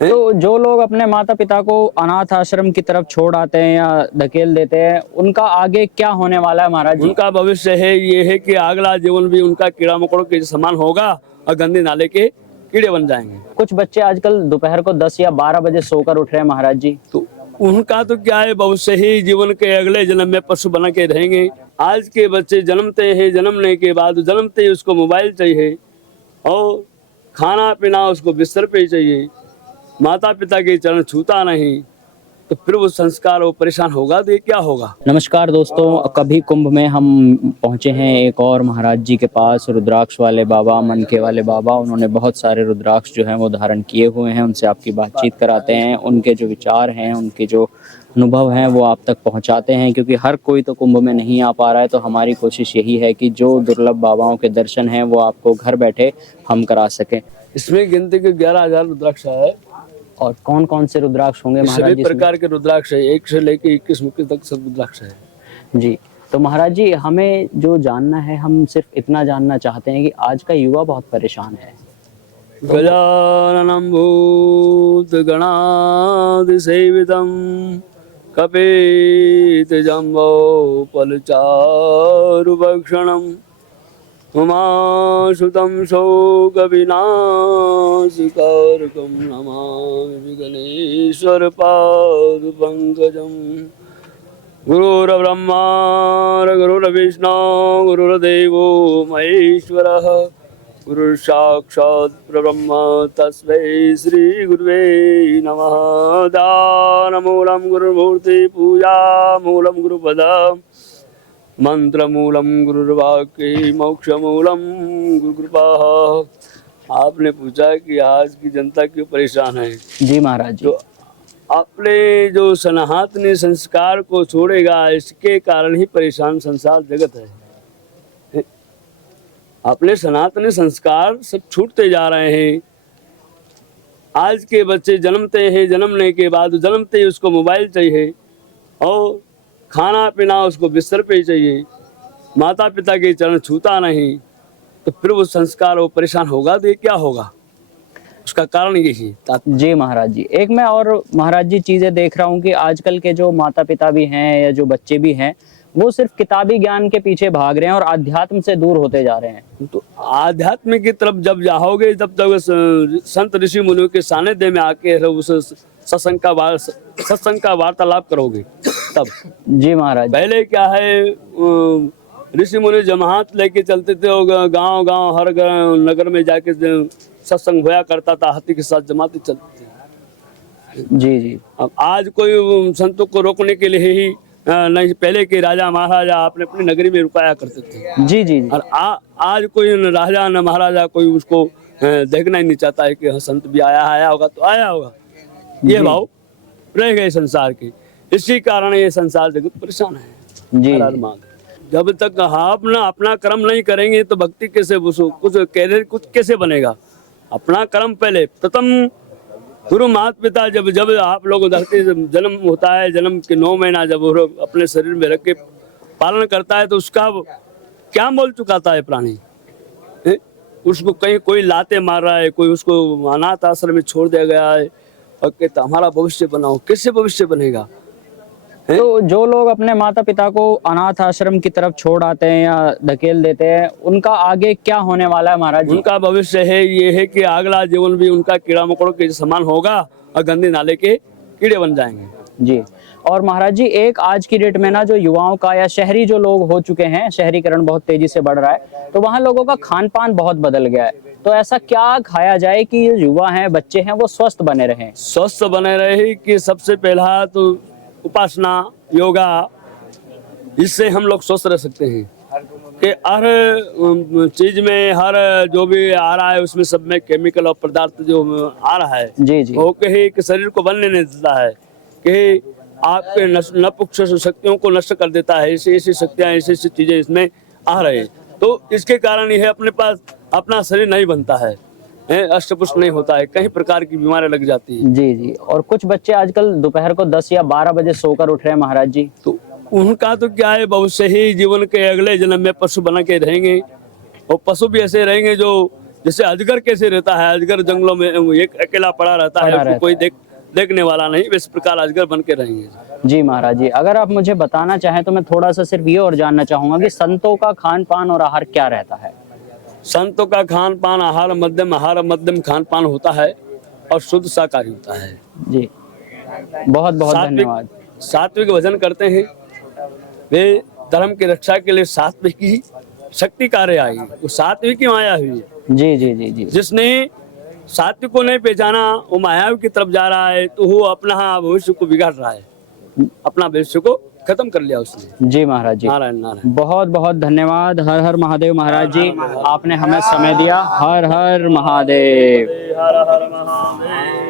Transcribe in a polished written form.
तो जो लोग अपने माता पिता को अनाथ आश्रम की तरफ छोड़ आते हैं या धकेल देते हैं, उनका आगे क्या होने वाला है महाराज जी? उनका भविष्य है ये है कि अगला जीवन भी उनका कीड़ा मकोड़ों के समान होगा और गंदे नाले के कीड़े बन जाएंगे। कुछ बच्चे आजकल दोपहर को 10 या 12 बजे सोकर उठ रहे हैं महाराज जी। तो उनका तो क्या है, भविष्य ही जीवन के अगले जन्म में पशु बना के रहेंगे। आज के बच्चे जन्मते हैं, जन्मने के बाद जन्मते ही उसको मोबाइल चाहिए और खाना पीना उसको बिस्तर पे ही चाहिए, माता पिता के चरण छूता नहीं, तो फिर वो संस्कार वो परेशान होगा तो ये क्या होगा। नमस्कार दोस्तों, कभी कुंभ में हम पहुंचे हैं एक और महाराज जी के पास, रुद्राक्ष वाले बाबा, मनके वाले बाबा। उन्होंने बहुत सारे रुद्राक्ष जो हैं वो धारण किए हुए हैं। उनसे आपकी बातचीत कराते हैं, उनके जो विचार हैं, उनके जो अनुभव हैं वो आप तक पहुंचाते हैं, क्योंकि हर कोई तो कुंभ में नहीं आ पा रहा है। तो हमारी कोशिश यही है कि जो दुर्लभ बाबाओं के दर्शन हैं वो आपको घर बैठे हम करा सकें। इसमें गिनती के 11,000 रुद्राक्ष है और कौन कौन से रुद्राक्ष होंगे महाराज सभी जी? प्रकार के रुद्राक्ष है, 1 से लेके 21 मुखी तक सब रुद्राक्ष है जी। तो महाराज जी, हमें जो जानना है, हम सिर्फ इतना जानना चाहते हैं कि आज का युवा बहुत परेशान है। गजाननं भूतगणाधिसेवितं कपितजम्बो फलचारुभक्षणम् उमासुतं शोकविनाशकारकं नमामि गणेश्वरपादपङ्कजम्। गुरुर्ब्रह्मा गुरुर्विष्णु गुरुर्देवो महेश्वरः, गुरुर्साक्षात् परब्रह्म तस्मै श्रीगुरुवे नमः। दानमूलं गुरुमूर्ति पूजामूलं गुरुपदम्, मंत्रमूलम गुरुर्वाक्य मोक्षमूलम गुरुकृपा। आपने पूछा कि आज की जनता क्यों परेशान है। जी महाराज जी। तो अपने जो सनातनी संस्कार को छोड़ेगा, इसके कारण ही परेशान संसार जगत है। अपने सनातनी संस्कार सब छूटते जा रहे हैं। आज के बच्चे जन्मते हैं, जन्मने के बाद जन्मते ही उसको मोबाइल चाहिए और खाना पीना उसको बिस्तर पे ही चाहिए, माता पिता के चरण छूता नहीं, तो फिर वो संस्कार वो परेशान होगा तो ये क्या होगा। उसका कारण यही। जी महाराज जी, एक मैं और महाराज जी चीजें देख रहा हूँ कि आजकल के जो माता पिता भी हैं या जो बच्चे भी हैं, वो सिर्फ किताबी ज्ञान के पीछे भाग रहे हैं और आध्यात्म से दूर होते जा रहे हैं। तो आध्यात्म की तरफ जब जाओगे, जब तक संत ऋषि मुनियों के सानिध्य में आके उस सत्संग का वार्तालाप करोगे तब। जी महाराज। पहले क्या है, ऋषि मुनि जमात लेके चलते थे, गांव गांव हर नगर में जाके सत्संग होया करता था, हाथी के साथ जमाते चलते थे। जी जी। अब आज कोई संतों को रोकने के लिए ही नहीं, पहले के राजा महाराजा अपने अपनी नगरी में रुकाया करते थे। जी जी। और आज कोई न राजा न महाराजा कोई उसको देखना ही नहीं चाहता है कि हाँ संत भी आया होगा तो आया होगा। ये भाव रह गए संसार के, इसी कारण ये संसार जगत परेशान है। जी। जब तक अपना कर्म नहीं करेंगे तो भक्ति कैसे, कुछ कैसे बनेगा। अपना कर्म पहले प्रथम। गुरु माता पिता जब आप लोग धरती जन्म होता है, जन्म के 9 महीना जब अपने शरीर में रख के पालन करता है, तो उसका क्या मोल चुकाता है प्राणी। उसको कहीं कोई लाते मार रहा है, कोई उसको अनाथ आश्रम में छोड़ दिया गया है और कहता हमारा भविष्य बनाओ। कैसे भविष्य बनेगा। तो जो लोग अपने माता पिता को अनाथ आश्रम की तरफ छोड़ आते हैं या धकेल देते हैं, उनका आगे क्या होने वाला है महाराज जी? उनका भविष्य है ये है कि अगला जीवन भी उनका कीड़ा मकोड़ों के समान होगा और गंदे नाले के कीड़े बन जाएंगे। जी। और महाराज जी, एक आज की डेट में ना जो युवाओं का या शहरी जो लोग हो चुके हैं, शहरीकरण बहुत तेजी से बढ़ रहा है, तो वहाँ लोगों का खान पान बहुत बदल गया है। तो ऐसा क्या खाया जाए कि जो युवा हैं, बच्चे हैं, वो स्वस्थ बने रहें? स्वस्थ बने रहे कि सबसे पहला तो उपासना, योगा, इससे हम लोग स्वस्थ रह सकते हैं। कि हर चीज में, हर जो भी आ रहा है उसमें सब में केमिकल और पदार्थ जो आ रहा है, जी जी, वो कहीं कि शरीर को बनने नहीं देता है, कि आपके नपुंसक शक्तियों को नष्ट कर देता है। ऐसी ऐसी शक्तियाँ, ऐसी ऐसी चीजें इसमें आ रही है। तो इसके कारण यह अपने पास अपना शरीर नहीं बनता है, अष्टपुष्ट नहीं होता है, कई प्रकार की बीमारियां लग जाती है। जी जी। और कुछ बच्चे आजकल दोपहर को 10 या 12 बजे सोकर उठ रहे हैं महाराज जी। तो उनका तो क्या है, भविष्य ही जीवन के अगले जन्म में पशु बना के रहेंगे। और पशु भी ऐसे रहेंगे जो जैसे अजगर कैसे रहता है, अजगर जंगलों में एक अकेला पड़ा रहता है, उसको कोई देखने वाला नहीं, इस प्रकार अजगर बन के रहेंगे। जी महाराज जी, अगर आप मुझे बताना चाहें तो मैं थोड़ा सा सिर्फ ये और जानना चाहूंगा कि संतों का खान पान और आहार क्या रहता है। संतों का खान पान आहार मध्यम खान पान होता है और शुद्ध शाकाहारी होता है। जी बहुत बहुत धन्यवाद। सात्विक भजन करते हैं, वे धर्म की रक्षा के लिए सात्विक की शक्ति कार्य आई, वो सात्विक की माया हुई है। जी जी जी जी जिसने सात्विक को नहीं पहचाना वो मायावी की तरफ जा रहा है, तो वो अपना भविष्य को बिगाड़ रहा है, अपना भविष्य को खत्म कर लिया उसने। जी महाराज जी, नारायण नारायण। बहुत बहुत धन्यवाद। हर हर महादेव महाराज जी, आपने हमें समय दिया। हर हर महादेव। हर हर महादेव।